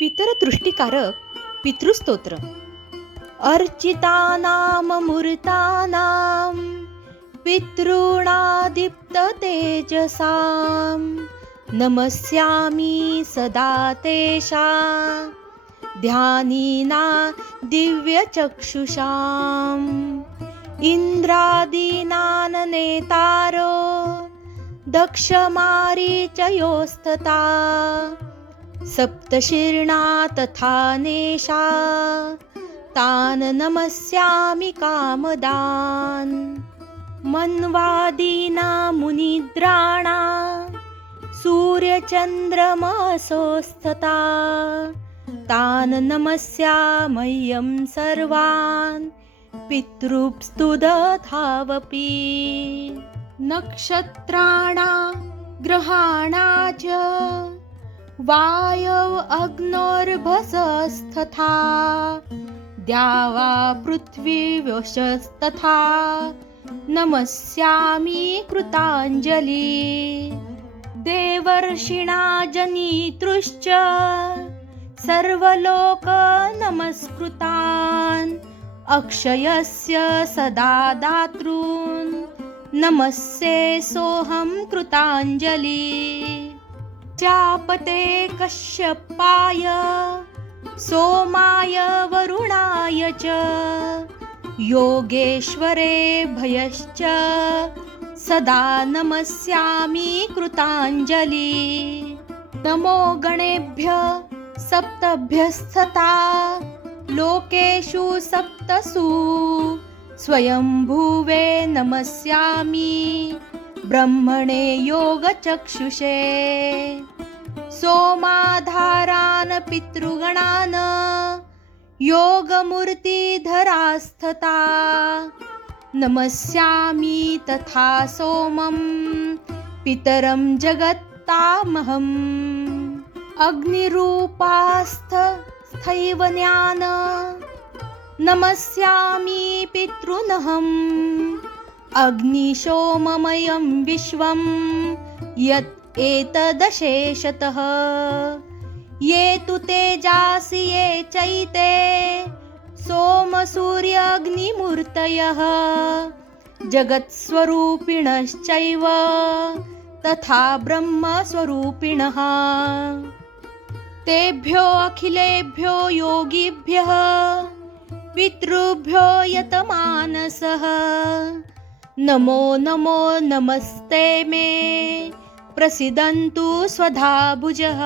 पितरतृष्टिकारक पितृस्तोत्र. अर्चितानाममृतानां पितॄणादीप्ततेजसां नमस्यामि सदा तेषां ध्यानिना दिव्यचक्षुषाम्. इन्द्रादीनान् नेतारो दक्षमारीचयोस्तथा सप्तशीर्णा तथा नेषा तान् नमस्यामि कामदान्. मन्वादीना मुनिद्राणा सूर्यचन्द्रमसोस्तथा तान् नमस्याम्यहं सर्वान् पितृस्तुतधावपि. नक्षत्राणा ग्रहाणा च वायव अग्नोर्भसस्तथा द्यावा पृथ्वी वशस्तथा नमस्यामि कृताञ्जलि. देवर्षिणा जनितृश्च सर्वलोक नमस्कृतान् अक्षयस्य सदा दातॄन् नमस्ये सोऽहं कृताञ्जलि. जापते कश्यपाय सोमाय वरुणाय च योगेश्वरे भयश्च सदा नमस्यामि कृताञ्जलि. नमो गणेभ्यः सप्तभ्यस्तथा लोकेषु सप्तसु स्वयंभुवे नमस्यामि ब्रह्मणे योगचक्षुषे. सोमाधारान् पितृगणान् योगमूर्तिधरास्तथा नमस्यामि तथा सोमं पितरं जगत्तामहम्. अग्निरूपास्थैवन्यान् नमस्यामि पितॄनहम्. अग्निशोममयं विश्वं यत् एतदशेषतः ये तु तेजासि ये चैते सोमसूर्याग्निमूर्तयः जगत्स्वरूपिणश्चैव तथा ब्रह्मस्वरूपिणः. तेभ्यो अखिलेभ्यो योगिभ्यः पितृभ्यो यतमानसः नमो नमो नमस्ते मे प्रसीदन्तु स्वधाभुजः.